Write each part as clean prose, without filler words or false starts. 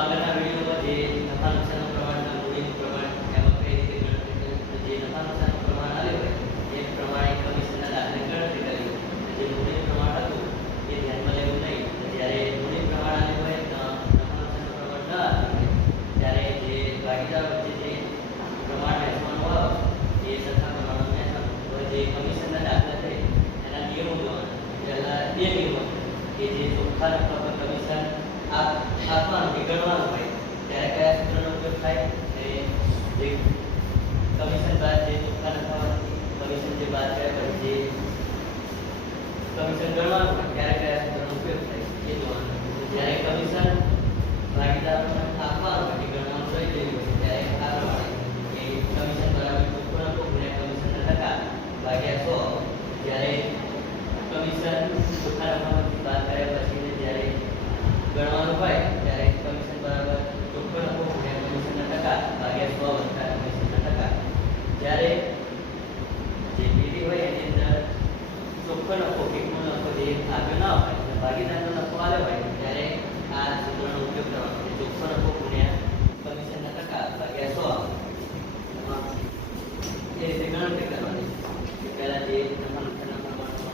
આગળના વિડીયોમાં જે નફા નુકસાનના પ્રમાણના મૂડીનું પ્રમાણ એમાં કઈ રીતે ગણતરી કરી તો જે નફા નુકસાનનું પ્રમાણ આવેલું હોય એ પ્રમાણે કમિશનના દાખલે ગણતરી કરી જે મૂડીનું પ્રમાણ હતું એ ધ્યાનમાં લેવું નહીં. જ્યારે મૂડી પ્રમાણ આવેલું હોય નફા નુકસાનનું પ્રમાણ ન આવ્યું હોય ત્યારે જે ભાગીદાર વચ્ચે જે પ્રમાણ વહેંચવાનું આવે એ સરખા પ્રમાણમાં વહેંચવાનું. તો જે કમિશનના દાખલા છે એના નિયમો જોવાના. પહેલા બે નિયમો કે જે ચોખ્ખા નફા પર કમિશન આપવાનું કે ગણવાનું હોય ત્યારે કયા સૂત્રનો ઉપયોગ થાય એ જે કમિશન બાદ જે ચોખ્ખા નફામાંથી કમિશન જે બાદ કર્યા પછી જે કમિશન ગણવાનું હોય ત્યારે કયા સૂત્રનો ઉપયોગ થાય એ જોવાનું. જ્યારે કમિશન ભાગીદારોને આપવાનું હોય કે ગણવાનું રહી ગયું હોય ત્યારે આ પ્રમાણે કે કમિશન બરાબર ચોખ્ખો નફો ગુણ્યા કમિશનના ટકા ભાગ્યા 100. જ્યારે કમિશન ચોખ્ખા નફામાંથી બાદ કર્યા પછી જ્યારે ગણવાનું હોય ત્યારે કમિશન બરાબર ચોખ્ખો નફો ગુણ્યા કમિશનના ટકા ભાગ્યા 100 વત્તા કમિશનના ટકા. જ્યારે જે પેઢી હોય એની અંદર ચોખ્ખો નફો કે કુલ નફો જે આવ્યો ના હોય અને ભાગીદારનો નફો આવ્યો હોય ત્યારે આ સૂત્રનો ઉપયોગ કરવાનો છે. ચોખ્ખો નફો ગુણ્યા કમિશનના ટકા ભાગ્યા 100 એ રીતે ગણતરી કરવાની. પહેલા જે નફા નુકસાનના પ્રમાણનો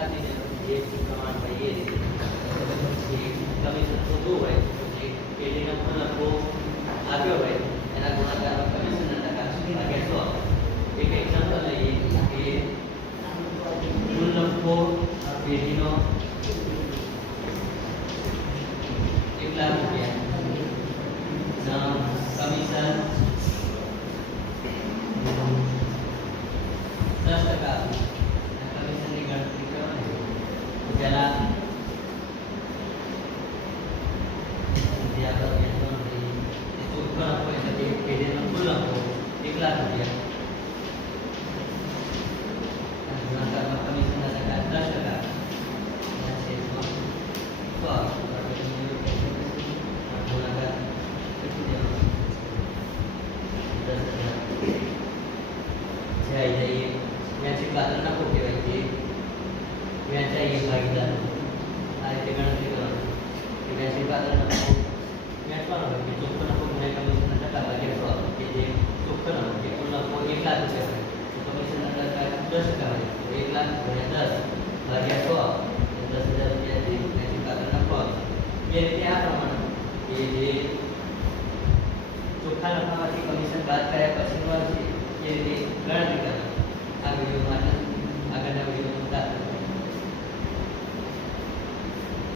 આપી જે પ્રમાણ હોય એ રીતે કમિશન શોધવું હોય તો જે પેઢીનો કુલ નફો આવ્યો હોય એના ગુણાકારમાં કમિશનના ટકા ભાગ્યા 100. એક એક્ઝામ્પલ લઈએ કે કુલ નફો પેઢીનો 1 લાખ રૂપિયા કમિશન 10% કમિશનની ગણતરી કરવાની. પહેલા પેઢીનો કુલ નફો 1 લાખ રૂપિયા ગુણાકારમાં કમિશનના ટકા 10% નફો કહેવાય કે વેચાઈએ ભાગીદાર આ રીતે ગણતરી કરવાની. વેચી પાત્ર નફો વેચવાનો હોય કે ચોખ્ખો નફો ગુણ્યા કમિશનના ટકા ભાગ્યા 100 કે જે ચોખ્ખો નફો કે કુલ નફો 1 લાખ રૂપિયા હોય તો કમિશનના ટકા 10% હોય તો 1 લાખ ગુણ્યા 10 ભાગ્યા 100 10,000 રૂપિયા જે વેચી પાત્ર નફો એ રીતે આ પ્રમાણે કે જે ચોખ્ખા નફામાંથી કમિશન બાદ કર્યા પછીનો છે એ રીતે ગણતરી કરવાની. આ વિડીયોમાં આગળના વિડીયોમાં